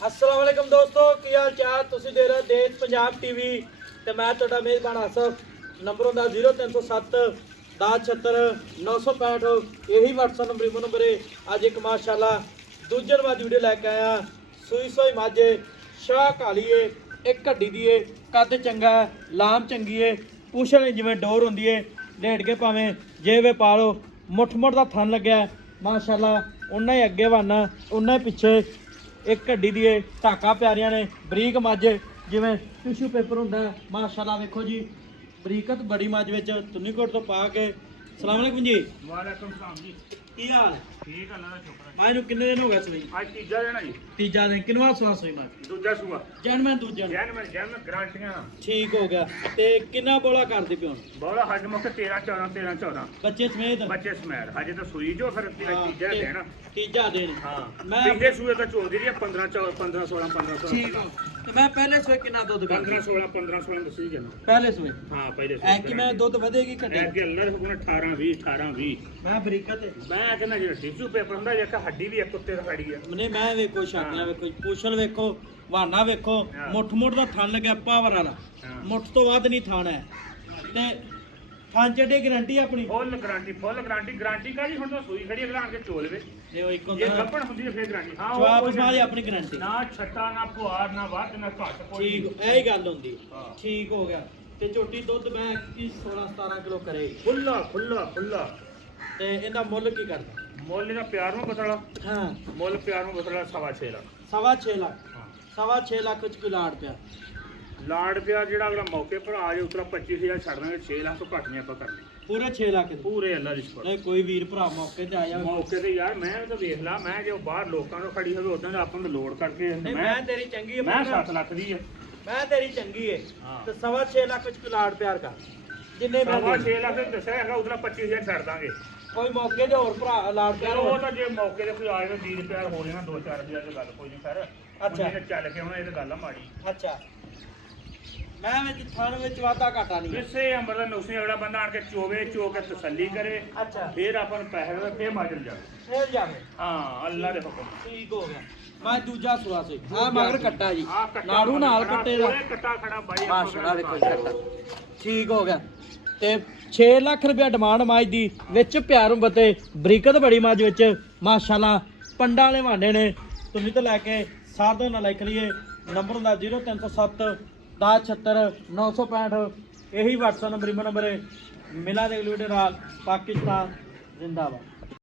अस्सलाम वालेकुम दोस्तों, की हाल चाल? तुसीं देख रहे देश पंजाब टीवी ते मैं तुहाडा मेज़बान आसफ। नंबर हुंदा 0307 1076 965। यही WhatsApp नंबर इमो नंबर है। अज एक माशाल्लाह दूजे नंबर वीडियो लैके आया। सूई सोई मझ शाह काली है, एक हड्डी दी है, कद चंगा है, लाम चंगी है, पूछल जिवें डोर हुंदी है, ढेड़ के भावें जेवे पालो, मुठ मुठ दा थन लग्या माशाल्लाह। उन्ना ही अगे बहाना उन्ना ही पिछे एक हड्डी दी ढाका प्यारियां ने, बरीक मझ जिवें टिशू पेपर हुंदा माशाल्लाह। वेखो जी बरीकत बड़ी मझ विच तुन्नी कोट तो पा के। सलाम अलैकुम जी। वालेकुम सलाम जी। की हाल? ठीक है, अल्लाह दा शुक्र है। मां नूं किन्ने दिन हो गए सूई? आज तीजा दिन है जी। तीजा दिन। किनवा सुआ सूई मां? दूजा सूआ। जैनमैन दूजा जैन में गारंटियां। ठीक हो गया। ते किन्ना बोला करदे पियो? बोला हज मौके 13 14 बच्चे समेत? बच्चे समेत हजे तो सूई जो फिर तीजा दिन। तीजा दिन। हां मैं पिछले सूए तो चोदी रही 15 16 15 ठीक हो। ते मैं पहले सूए किन्ना दुध कर? 15 16 दसी जन। पहले सूए? हां पहले ऐ कि मैं दुध ਵਧੇਗੀ है ਘਟੇ? कि अल्लाह दे हुक्म 18 20 मैं बरीकत है। मैं कहना जो टिश्यू पेपर ਹੁੰਦਾ ਜੇ ਹੱਡੀ ਵੀ ਇੱਕ ਉੱਤੇ ਖੜੀ ਹੈ। ਮਨੇ ਮੈਂ ਵੇਖੋ ਸ਼ਾਕੀਆਂ ਵੇਖੋ, ਪੂਛਲ ਵੇਖੋ, ਵਾਨਾ ਵੇਖੋ, ਮੁੱਠ ਮੁੱਠ ਦਾ ਥਣ ਲੱਗਿਆ ਪਾਵਰ ਵਾਲਾ। ਮੁੱਠ ਤੋਂ ਵੱਧ ਨਹੀਂ ਥਣ ਹੈ ਤੇ ਥਣ ਚੱਡੇ ਗਾਰੰਟੀ ਆਪਣੀ ਫੁੱਲ ਗਾਰੰਟੀ ਕਾਹਦੀ ਹੁਣ ਤਾਂ ਸੂਈ ਖੜੀ ਅਗਲਾ ਆਣ ਕੇ ਚੋਲਵੇ। ਇਹ ਉਹ ਇੱਕ ਜੇ ਹੁੰਦਾ ਗੱਪਣ ਹੁੰਦੀ ਹੈ ਫੇਰ ਗਾਰੰਟੀ। ਹਾਂ ਜਵਾਬ ਉਹ ਸਵਾਲ ਆਪਣੀ ਗਾਰੰਟੀ। ਨਾ ਛੱਟਾ ਨਾ ਪੁਆਰ ਨਾ ਵੱਧ ਨਾ ਘੱਟ ਕੋਈ ਠੀਕ ਇਹ ਹੀ ਗੱਲ ਹੁੰਦੀ। ਹਾਂ। ਠੀਕ ਹੋ ਗਿਆ। ਤੇ ਝੋਟੀ ਦੁੱਧ ਮੈਂ 16 17 ਕਿਲੋ ਕਰੇ ਖੁੱਲਾ ਤੇ ਇਹਦਾ ਮੁੱਲ ਕੀ ਕਰਦਾ? ਮੁੱਲ ਦਾ ਪਿਆਰ ਨੂੰ ਬਤਲਾ। ਹਾਂ ਮੁੱਲ ਪਿਆਰ ਨੂੰ ਬਤਲਾ 6.5 ਲੱਖ। 6.5 ਲੱਖ। ਹਾਂ 6.5 ਲੱਖ ਚ ਕੋਈ ਲਾੜ ਪਿਆ? ਲਾੜ ਪਿਆ ਜਿਹੜਾ ਅਗਲਾ ਮੌਕੇ ਪਰ ਆ ਜਾਏ ਉਤਰਾ 25000 ਛੱਡ ਦਾਂਗੇ। 6 ਲੱਖ ਤੋਂ ਘੱਟ ਨਹੀਂ ਆਪਾਂ ਕਰਨੀ। ਪੂਰੇ 6 ਲੱਖ ਦੇ? ਪੂਰੇ ਅੱਲਾ ਦੀ ਸ਼ੁਕਰ। ਨਹੀਂ ਕੋਈ ਵੀਰ ਭਰਾ ਮੌਕੇ ਤੇ ਆਇਆ ਮੌਕੇ ਤੇ ਯਾਰ ਮੈਂ ਤਾਂ ਵੇਖ ਲਾ, ਮੈਂ ਜੇ ਉਹ ਬਾਹਰ ਲੋਕਾਂ ਨੂੰ ਖੜੀ ਹੋਵੇ ਉਦਾਂ ਦਾ ਆਪਾਂ ਨੂੰ ਲੋਡ ਕਰਕੇ ਨਹੀਂ ਮੈਂ ਮੈਂ ਤੇਰੀ ਚੰਗੀ ਹੈ ਮੈਂ ਪੁੱਤਰ। 7 ਲੱਖ ਦੀ ਹੈ। ਮੈਂ ਤੇਰੀ ਚੰਗੀ ਹੈ ਹਾਂ। ਤੇ 6.5 ਲੱਖ ਚ ਕੋਈ ਲਾੜ ਪਿਆਰ ਕਰ ਜਿੰਨੇ ਮੈਂ ਸਵਾ ਦੇਣੇ। 6 ਲੱਖ ਤੇ ਦੱਸਿਆ ਹੈਗਾ ਉਤਰਾ 25000 ਛੱਡ ਦਾਂਗੇ। ਕੋਈ ਮੌਕੇ ਤੇ ਹੋਰ ਭਰਾ ਲਾੜ ਪਿਆਰ ਚਲੋ ਉਹ ਹੋਰ? ਤਾਂ ਜੇ ਮੌਕੇ ਤੇ ਕੋਈ ਆਏ ਤਾਂ ਦੀਦ ਪਿਆਰ ਹੋ ਜਾਣਾ 2-4 ਹਜ਼ਾਰ ਦੀ ਗੱਲ ਕੋਈ ਨਹੀਂ ਸਰ। ਅੱਛਾ। ਉਹਨੇ ਚੱਲ ਕੇ ਹੁਣ ਇਹ ਤਾਂ ਗੱਲ ਆ ਮਾੜੀ। ਅੱਛਾ ਮੈਂ ਵਿੱਚ ਥਣ ਵਿੱਚ ਵਾਧਾ ਘਾਟਾ ਨਹੀਂ ਹੈ। ਇਸੇ ਅੰਬਰ ਦਾ ਨੁਕਸੇ ਅਗਲਾ ਬੰਦਾ ਆਣ ਕੇ ਚੋਵੇ ਚੋ ਕੇ ਤਸੱਲੀ ਕਰੇ ਅੱਛਾ ਫਿਰ ਆਪਾਂ ਨੂੰ ਪੈਸੇ ਦੇ ਫੇਰ ਮਾਜਲ ਜਾ। ਫੇਰ ਜਾਵੇ। ਹਾਂ ਅੱਲਾ ਦੇ ਹੁਕਮ। ਠੀਕ ਹੋ ਗਿਆ। ਮੈਂ ਦੂਜਾ ਸੁਆ ਸੀ ਆ ਮਗਰ ਕੱਟਾ ਜੀ ਆਹ ਕੱਟਾ ਨਾੜੂ ਨਾਲ ਖੜਾ, ਕੱਟੇ ਦਾ ਪੂਰੇ ਕੱਟਾ ਖੜਾ ਬਾਈ ਮਾਸ਼ਾਅੱਲਾ ਵੇਖੋ ਜੀ। ਠੀਕ ਹੋ ਗਿਆ। ਤੇ 6 ਲੱਖ ਰੁਪਇਆ ਡਿਮਾਂਡ ਮੱਝ ਦੀ ਵਿੱਚ ਪਿਆਰ ਬਤੇ ਬਰੀਕਤ ਬੜੀ ਮੱਝ ਵਿੱਚ ਮਾਸ਼ਾਅੱਲਾ। ਪੰਡਾਂ ਵਾਲੇ ਵਾਂਡੇ ਨੇ ਤੁਸੀਂ ਤਾਂ ਲੈ ਕੇ ਸਾਧੋ ਨਾਲ ਲਿਖ ਲਈਏ। ਨੰਬਰ ਹੁੰਦਾ 0307 1076 965। यही WhatsApp नंबर इमो नंबर है। मिला दे वीडियो नाल। पाकिस्तान जिंदाबाद।